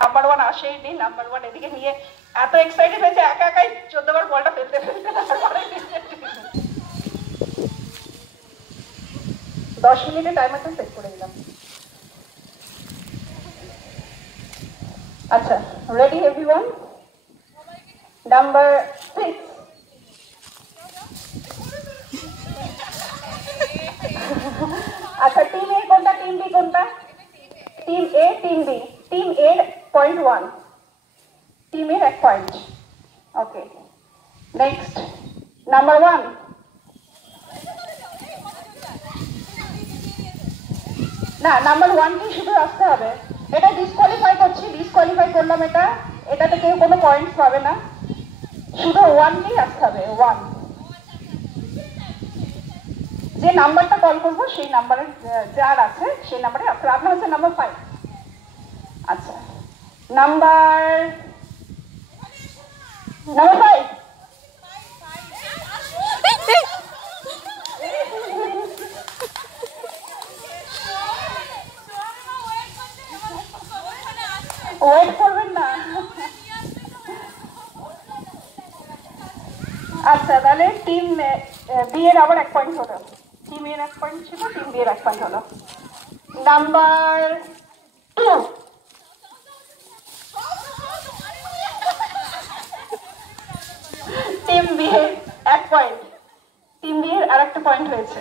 Number one আসেইনি, number one এদিকে নিয়ে এত এক্সাইটেড হয়েছে একা একাই 14 বার বলটা ফেলতে ফেলতে তারপরে 10 মিনিটে টাইমারটা সেট করে দিলাম। আচ্ছা, রেডি এভরিওয়ান? নাম্বার 6। আচ্ছা, টিম এ কোনটা, টিম বি কোনটা? টিম এ, টিম বি। টিম এর 0.1, টিম এর 1 পয়েন্ট। ওকে, নেক্সট নাম্বার 1। না, নাম্বার 1 শুধু আসতে হবে। এটা ডিসকোয়ালিফাই করছি, ডিসকোয়ালিফাই করলাম। এটাতে কেউ কোনো পয়েন্টস পাবে না, শুধু 1 আসতে হবে। 1, যে নাম্বারটা কল করবো সেই নাম্বারের যার আছে সেই নাম্বারে আপনার হচ্ছে নাম্বার 5। আচ্ছা, নাম্বার 5। ওয়েট করবেন না। আচ্ছা, তাহলে টিম বি এর আবার 1 পয়েন্ট হলো। টিম এর 1 পয়েন্ট ছিল, টিম বি এর 1 পয়েন্ট হলো। নাম্বার 2। টিম বি এর 1 পয়েন্ট, টিম বি এর আরেকটা পয়েন্ট হয়েছে।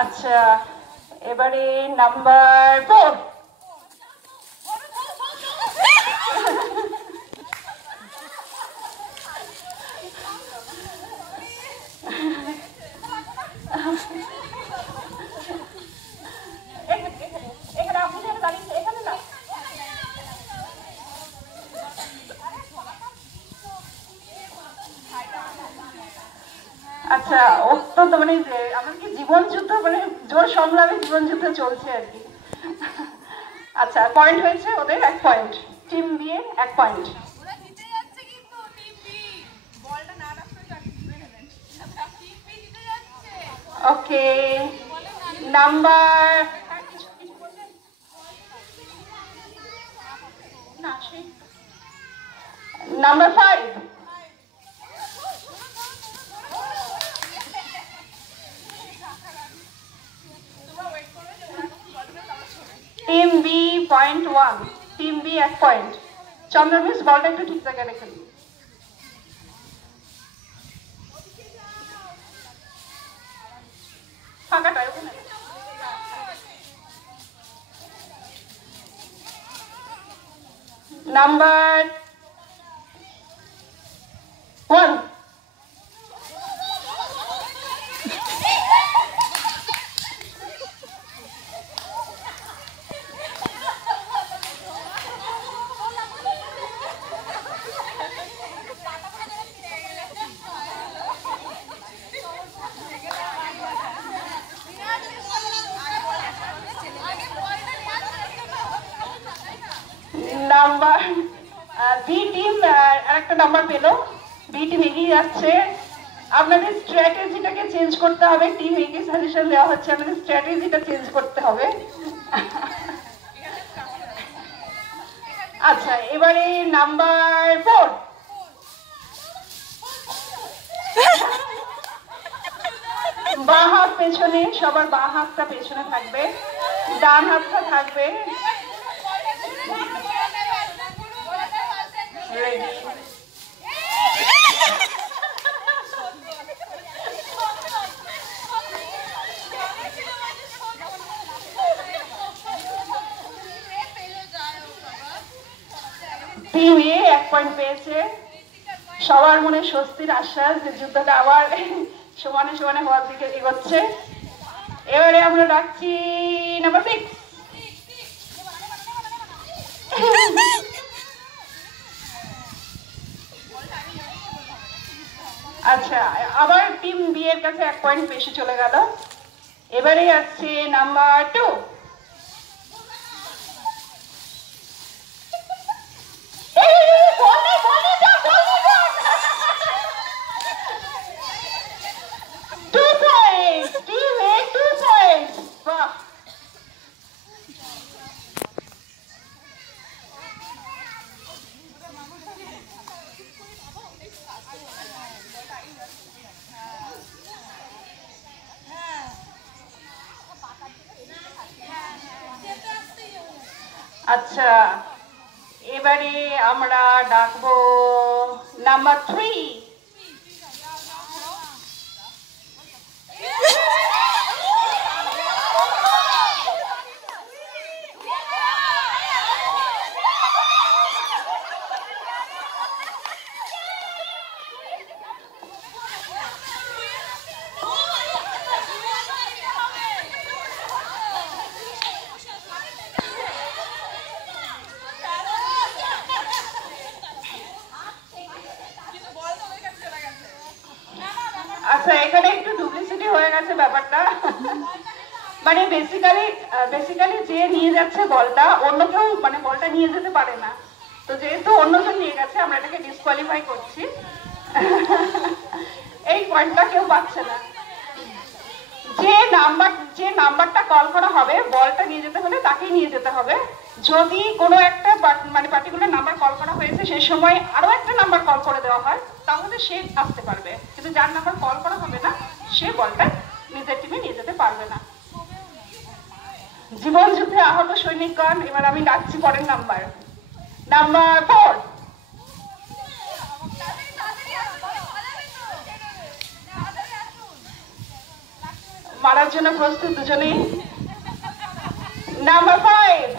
আচ্ছা, এবারে নাম্বার 4। আচ্ছা, অত্যন্ত মানে আমাদের জীবন যুদ্ধ, মানে জোর সংগ্রামে জীবন যুদ্ধ চলছে আর কি। আচ্ছা, পয়েন্ট হয়েছে ওদের 1 পয়েন্ট, টিম বি এর 1 point. Okay, number 5। Team B 0.1, team B 1 point. Chandra miss, বলটা একটু ঠিক জায়গায় রেখে দিন। ফাঁকাটা ওখানে। নাম্বার 1। নাম্বার বি টিম আরেকটা নাম্বার পেল, বি টিম এগিয়ে যাচ্ছে। আপনাদের স্ট্র্যাটেজিটাকে চেঞ্জ করতে হবে। টিম একে সাজেশন দেওয়া হচ্ছে, আপনাদের স্ট্র্যাটেজিটা চেঞ্জ করতে হবে। আচ্ছা, এবারে নাম্বার 4। বাঁ হাত পেছনে, সবার বাঁ হাতটা পেছনে থাকবে, ডান হাতটা থাকবে রেডি। টিম এ 1 পয়েন্ট পেয়েছে। সবার মনে স্বস্তির আশ্বাস যে যুদ্ধটা আবার সমানে সমানে হওয়ার দিকে এগোচ্ছে। এবারে আমরা রাখছি নাম্বার 6। আচ্ছা, আবার টিম বি এর কাছে 1 পয়েন্ট বেশি চলে গেল। এবারে আসছে নাম্বার 2। আচ্ছা, এবারে আমরা ডাকবো নাম্বার 3। আচ্ছা, এখানে একটু ডুপ্লিসিটি হয়ে গেছে ব্যাপারটা। মানে বেসিক্যালি যে নিয়ে যাচ্ছে বলটা, অন্য কেউ মানে বলটা নিয়ে যেতে পারে না। তো যেহেতু অন্যজন নিয়ে গেছে, আমরা এটাকে ডিসকোয়ালিফাই করছি। এই পয়েন্টটা কেউ পাচ্ছে না। যে নাম্বারটা কল করা হবে, বলটা নিয়ে যেতে হলে তাকেই নিয়ে যেতে হবে। যদি কোনো একটা মানে পার্টিকুলার নাম্বার কল করা হয়েছে, সেই সময় আরো একটা নাম্বার কল করে দেওয়া হয়, তাহলে সে আসতে পারবে। কিন্তু যার নাম্বার কল করা হবে না, সে বলটা নিজের টিমে নিয়ে যেতে পারবে না। জীবন যুদ্ধে আহত সৈনিকগণ, এবার আমি ডাকছি পরের নাম্বার 4। মারার জন্য প্রস্তুত দুজনেই। নাম্বার 5।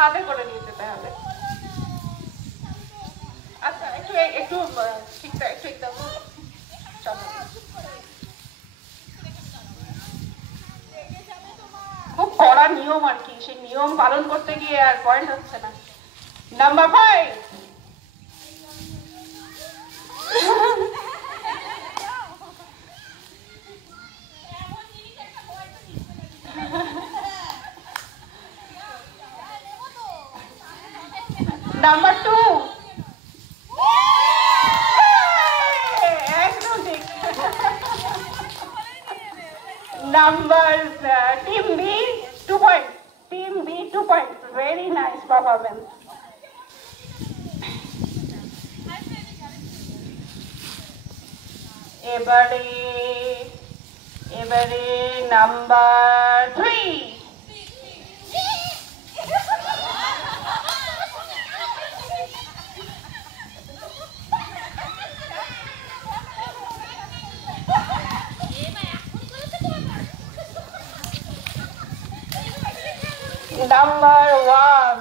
হাতে করে নিয়ে যেতে হবে। আচ্ছা, একটু ঠিকঠাক একটু একদম খুব কড়া নিয়ম আর কি, সেই নিয়ম পালন করতে গিয়ে আর পয়েন্ট হচ্ছে না। নাম্বার 5। নাম্বার 2। একদম ঠিক। Number team B 2 point. Team B 2 point. Very nice performance. এবারে নাম্বার 3। নাম্বার 1।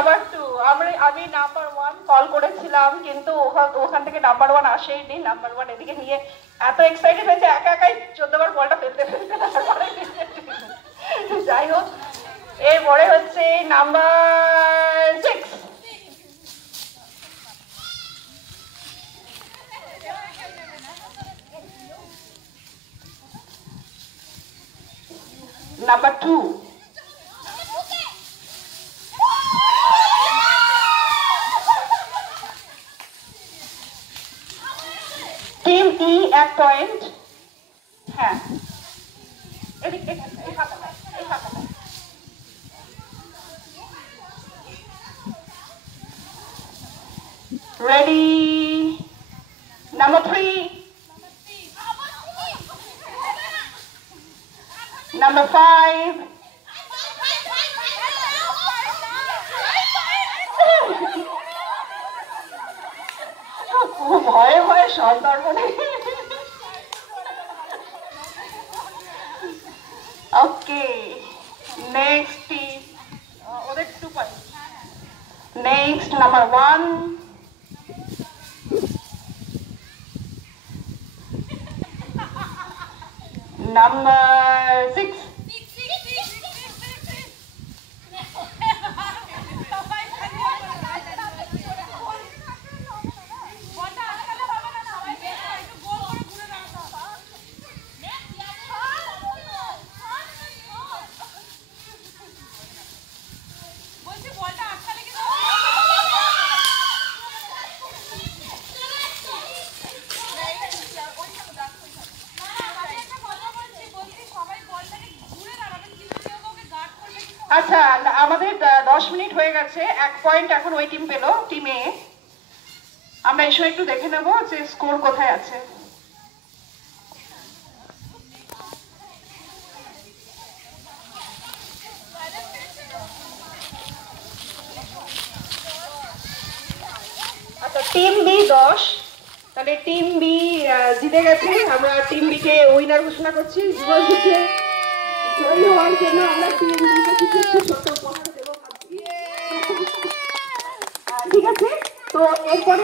আবার 2। আমি নাম্বার 1 কল করেছিলাম, কিন্তু ওখান থেকে নাম্বার 1 আসেইনি। নাম্বার 1 এদিকে নিয়ে এত এক্সাইটেড হয়েছে, একা একাই 14 বার বলটা ফেলতে ফেলতে তারপরে যাই হোক, এরপরে হচ্ছে নাম্বার 6। নাম্বার 2। টিম ই 1 পয়েন্ট। হ্যাঁ, এদিকে এই খাতাটা। রেডি? নাম্বার 3। নাম্বার 5। ভয়ে ভয়ে সন্তর্পণে। ওকে, নেক্সট ওদের 2 পয়েন্ট। Next number 1। নাম্বার 6। আচ্ছা, আমাদের 10 মিনিট হয়ে গেছে, 1 পয়েন্ট এখন ওই টিম পেলো, টিম এ। আমরা এসে একটু দেখে নেব যে স্কোর কোথায় আছে। আচ্ছা, টিম বি 10, তাহলে টিম বি জিতে গেছে। আমরা টিম বি কে উইনার ঘোষণা করছি। জীবন যুদ্ধে জয়ী হওয়ার জন্য আমরা টিম বি কে কিছু একটু ছোট্ট উপহার দেবো। ঠিক আছে, তো এরপরে